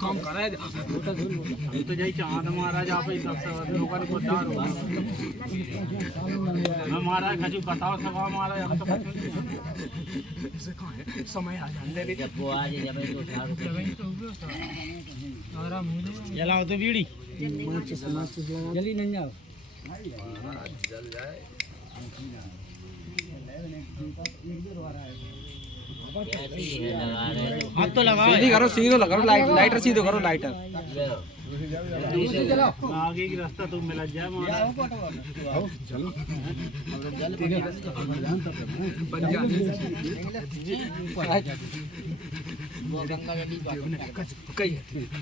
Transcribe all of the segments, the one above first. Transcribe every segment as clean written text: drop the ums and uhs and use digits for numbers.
काम कर रहा है तो जय चांद महाराज आप ही सबसे लोगों को डार हो मैं महाराज खजू बताओ सब हमारा हम तो समय आ जाने दे जब वो आ जाए जब तो आराम हो जाए जलाओ तो बीड़ी जल्दी नहीं जाओ जल जाए हाथ तो लगा सीधी करो सीधो करो लाइटर सीधो करो लाइटर आगे की रास्ता तो मिल जाए चलो वो गंगा नदी कई है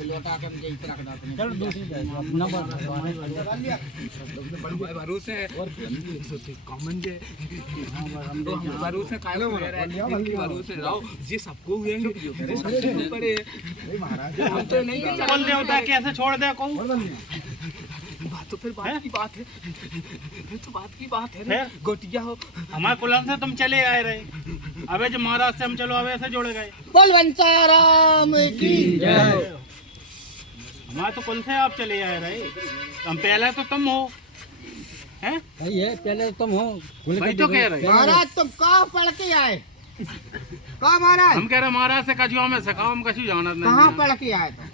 लोटा के मुझे इतना रख दो चलो दूसरी नंबर भरोसे कॉमन जे भरोसे कायलो भरोसे रहो ये सबको हुएंगे सबसे बड़े महाराज हम तो नहीं बोल दे होता कैसे छोड़ दे को बात तो फिर बात की बात है फिर तो बात की बात है गोटिया हो हमारे कुलन से तुम चले आए रहे अबे जो महाराज से हम चलो अब ऐसे जोड़े गए बोल बंसाराम की जय हमारे तो कुल से आप चले आए रहे हम पहले तो तुम हो हैं भाई है पहले तो तुम हो भाई तो कह रहे महाराज तुम कहाँ पढ़ के आए कहाँ महाराज हम कह रहे महाराज से कछु हमें सिखाओ हम कछु जाना नहीं कहाँ पढ़ के आए तुम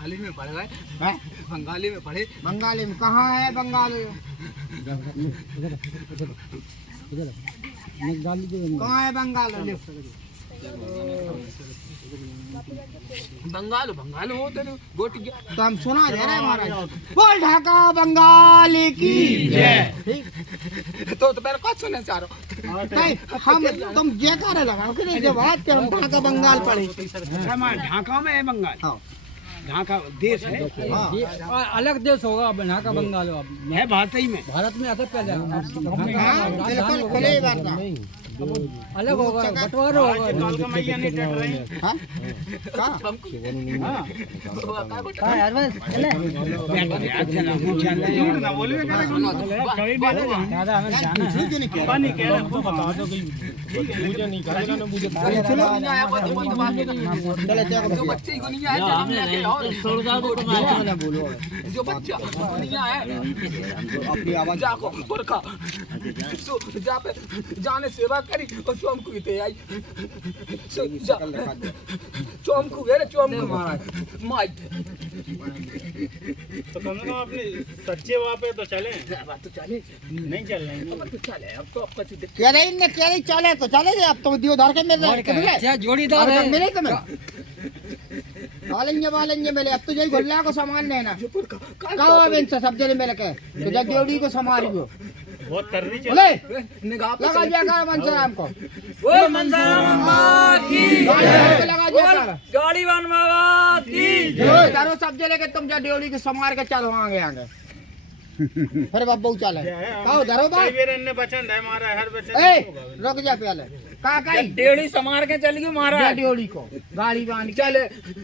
बंगाली में पढ़ गए बंगाली में पढ़े बंगाली में कहाँ है बंगाली कहाँ है बंगाल बंगाल बंगाल हो तेरे गोटी तो हम सुना दे रहे महाराज बोल ढाका बंगाल की जय तो पहले कौन सुनना चाह रहे नहीं हम तुम ये करे लगाओ कि नहीं जब बात कर हम ढाका बंगाल पढ़े ढाका में है बंगाल ढाका देश है अलग देश होगा ढाका बंगाल है भारत ही में भारत में आता पहले अलग होगा बंटवारा होगा जो बच्चा अपनी आवाज जाने सेवा करी और चोमकू इते आई चोमकू है चोमकू माई तो कम से कम अपने सच्चे वहाँ पे तो चले बात तो चले नहीं चल रहे तो चले अब तो आपका कह रहे इनने कह रही चले तो चले अब तो दियोदार के मिल रहे क्या जोड़ीदार है मिले तुम्हें वालेंगे मिले अब तो जय गोल्ला को सामान लेना कहो अब इनसे सब जने मिल के तो जब देवड़ी को संभालियो बहुत करनी चाहिए निगाह लगा दिया कर मनसाराम को बोल मनसाराम की लगा दिया गाड़ी बनवावा की चारों सब जने के तुम जा देवड़ी के संभाल के चलो आगे आगे फिर बाबू चले कहो धरो बात ने बचन है हमारा हर बचन ए रुक जा पहले काका डेड़ी समार के चल गई महाराज डेड़ी को गाड़ी बांध चले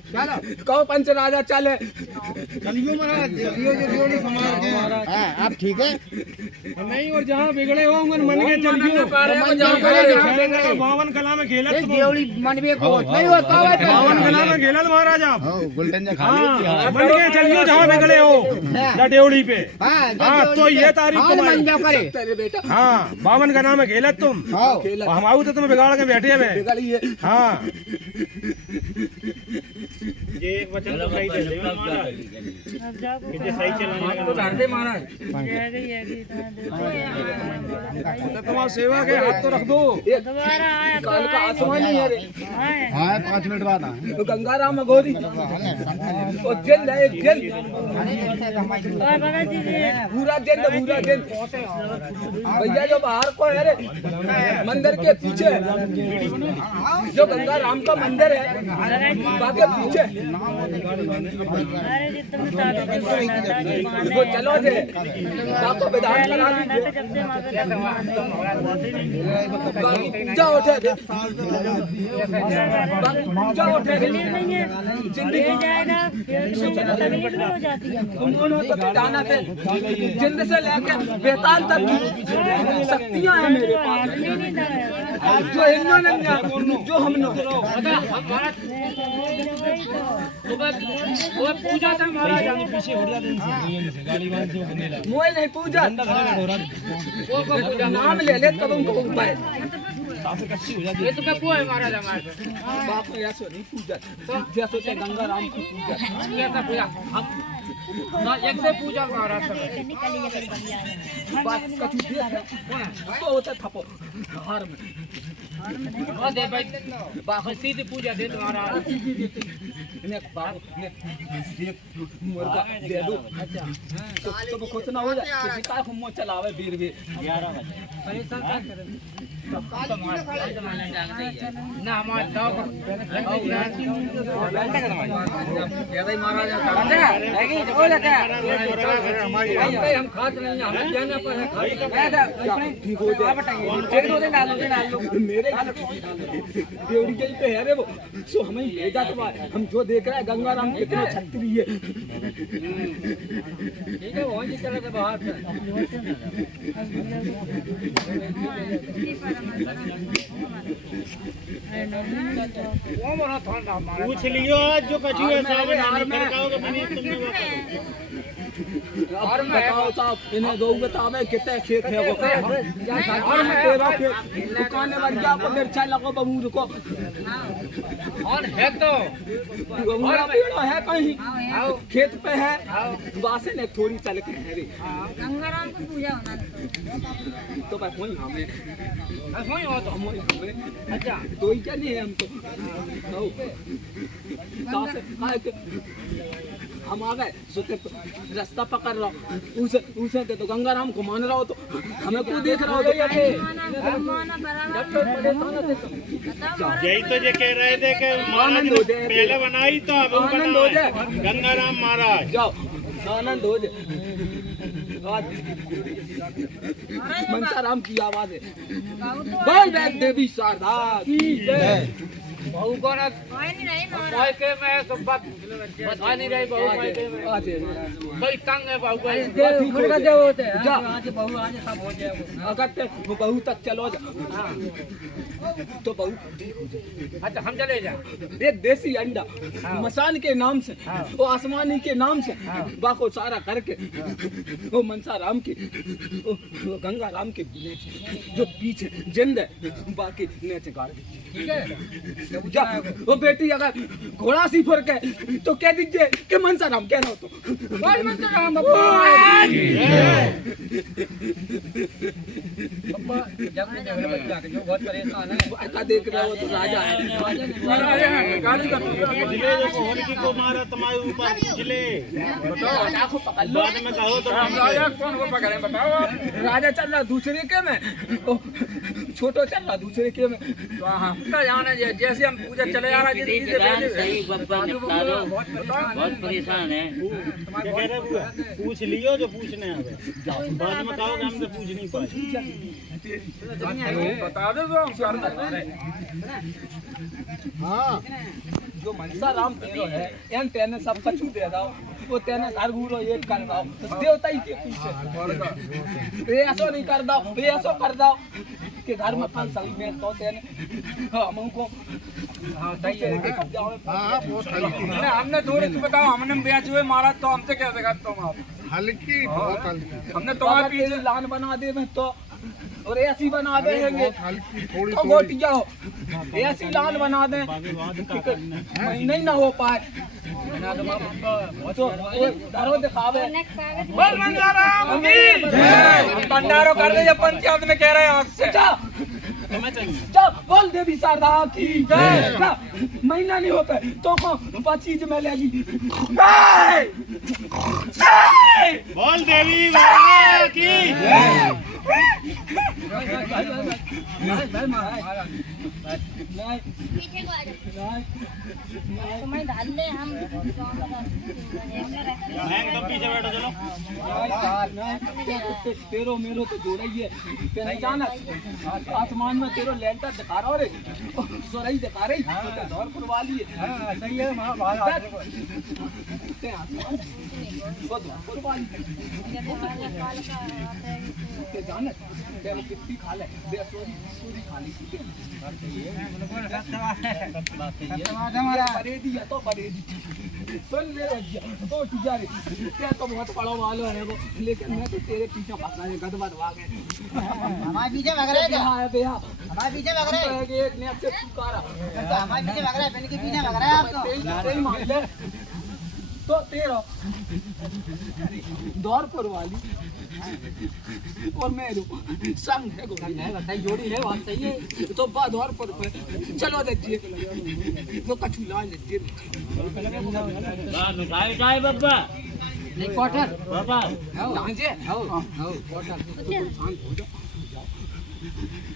चलो कहो पंच राजा चले चलियो महाराज डेड़ी समार के हां आप ठीक है नहीं और जहां बिगड़े होंगे मन के चलियो बावन कला में खेला तो डेड़ी मनवे को नहीं होता है बावन कला में खेला महाराज आप गोल्डन जा खा मन के चलियो जहां बिगड़े हो जा डेड़ी पे हां तो ये तारीख तुम्हारी करे तेरे बेटा हां बावन कला में खेला तुम हम आऊ तो बिगाड़ के बैठे हैं हाँ ये एक वचन तो सही दे महाराज ये सही चलाना तो धर दे महाराज तुम्हारी सेवा के हाथ तो रख दो दोबारा आया काल का आसमान नहीं है रे हां 5 मिनट बाद तो गंगाराम अघोरी और जेल है जेल पूरा जेल भैया जो बाहर को है रे मंदिर के पीछे जो गंगा राम का मंदिर है बाकी पीछे चलो जे आपको विधान लगा दीजिए पूजा उठे पूजा उठे जिंदगी जाएगा तकलीफ हो जाती है उन्होंने तो जाना थे जिंद से लेके बेताल तक की शक्तियां हैं मेरे पास जो इन्होंने जो हमने वो पूजा था महाराज पीछे हो गया मोबाइल नहीं पूजा वो नाम ले ले तब उनको उपाय कच्ची हो जाती है। ये तो क्या है महाराज हमारे बाप ने ऐसे नहीं पूजा जैसे तो गंगा राम की पूजा ऐसा पूजा हम ना एक से पूजा महाराज बात कछु दे तो होता थपो हार में और दे भाई बाप सीधी पूजा दे तुम्हारा ने बाप ने मुर्गा दे दो अच्छा तो कुछ ना हो जाए किसी का हम चलावे वीर भी 11 बजे परेशान क्या करे ना हमारे दाव हम खाते नहीं हमें देने पर है ठीक हो जाए मेरे देवड़ी के पे है रे वो सो हमें ले जाते हम जो देख रहे हैं गंगा राम कितने छत्री है ठीक है वहीं से चले थे बाहर से पूछ लियो आज जो कछु है साहब बताओगे मैंने तुमने और बताओ साहब इन्हें दो बतावे कितने खेत है वो और तेरा खेत दुकान में गया को मिर्चा लगो बबूर को और है तो और पेड़ है कहीं खेत पे है वासे ने थोड़ी चल के है रे गंगा राम की पूजा होना तो भाई वही हमें वही हो तो हम हमें अच्छा तो ही क्या नहीं है हम तो हम आ गए रास्ता पकड़ रहा उसे तो गंगा राम को मान रहा हो तो हमें को देख रहा हो तो यही तो ये कह रहे थे कि आनंद हो जाए पहले बनाई तो अब आनंद हो जाए गंगा राम महाराज जाओ आनंद हो जाए मनसा राम की आवाज है बोल बैठ देवी शारदा की जय बहु को ना कोई के मैं सब बात बता नहीं रही बहु कोई के मैं भाई तंग है बहु को मुर्गा जो होते हैं आज बहु आज सब हो जाए अगर ते बहु तक चलो हां तो बहु अच्छा हम चले जा एक देसी अंडा मसान के नाम से वो आसमानी के नाम से बाको सारा करके वो मनसा राम की वो गंगा राम के जो पीछे जिंद है बाकी नेचे गाड़ ठीक है जा वो बेटी अगर घोड़ा सी फर्क है तो कह दीजिए कि मनसा राम कह रहा हो तो बोल मनसा राम बाबा जब देख रहे बच्चा के जो बहुत परेशान है ऐसा देख रहे हो तो राजा है गाली का और की को मारा तुम्हारे ऊपर जिले बताओ आंखों पकड़ लो बाद में कहो तो राजा कौन को पकड़े बताओ राजा चल रहा दूसरे के में छोटो चल रहा दूसरे के में हां जाना जैसे हम पूजा चले आ रहा है सही बहुत परेशान है पूछ लियो जो पूछने आवे बाद में कहो हम से पूछ नहीं पाए बता दो तो हां जो मनसा राम तेरो है एन तेने सब कछु दे दाओ वो तेने घर घूरो एक कर दाओ देवता ही के पीछे ये ऐसा नहीं कर दाओ ये ऐसा कर दाओ के घर में 5 साल में तो तेने हमको हां सही है हां बहुत हल्की हमने थोड़ी सी बताओ हमने बेच हुए मारा तो हमसे क्या देगा तुम आप हल्की बहुत हल्की हमने तो आप पीछे लान बना दे में तो और ऐसी बना देंगे तो गोटी जाओ ऐसी लाल बना दें नहीं ना हो पाए तो दारो दिखावे बोल मंगला राम की जय भंडारो कर दे जब पंचायत में कह रहे हैं आपसे चल बोल देवी शारदा की जय महीना नहीं होता तो को चीज में ले ली बोल देवी माता की जय तुम्हें डाल दे हम मैं तुम पीछे बैठो चलो। तेरो मेरो तो जोड़ा ही है। नहीं जाना आसमान में तेरो लैंटर दिखा रहा रे, सोरई दिखा रही तो दौर करवा लिए। सही है मां बाहर वो दौर करवा लिए जाना ते वो कितनी खा ले दे सोरी खा ली। परेडी है तो परेडी सुन ले भैया तो जा रे क्या तो बहुत बड़ा वालो है वो, लेकिन मैं तो तेरे पीछे भागना है गदबद भागे हमारे पीछे भाग रहे हैं क्या? हां भैया हमारे पीछे भाग रहे हैं? एक ने से पुकारा तो हमारे पीछे भाग रहे हैं, पहले के पीछे भाग रहे हैं आप तो। तेरी मान ले तो तेरा दौर पर वाली और मैं संग है बताइए जोड़ी है बात सही है तो बाद दौर पर चलो देखिए तो कछु ला लेते मिठाई चाय बाबा नहीं क्वार्टर बाबा लांजे आओ क्वार्टर शांत हो जाओ।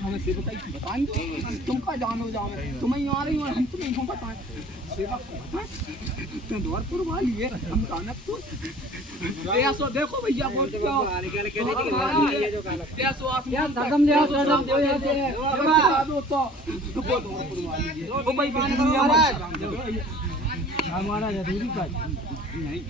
हमें से बताएंगे तुम का जानो जाओ तुम्हें आ रही हो हम तुम्हें क्यों बताएं सेवा तुम द्वार पर वाली है हम कानक तो ऐसो देखो भैया बोल क्या ऐसो आसमान दम ले दम दे दो तो वो द्वार पर वाली है ओ भाई दुनिया में हमारा जरूरी का नहीं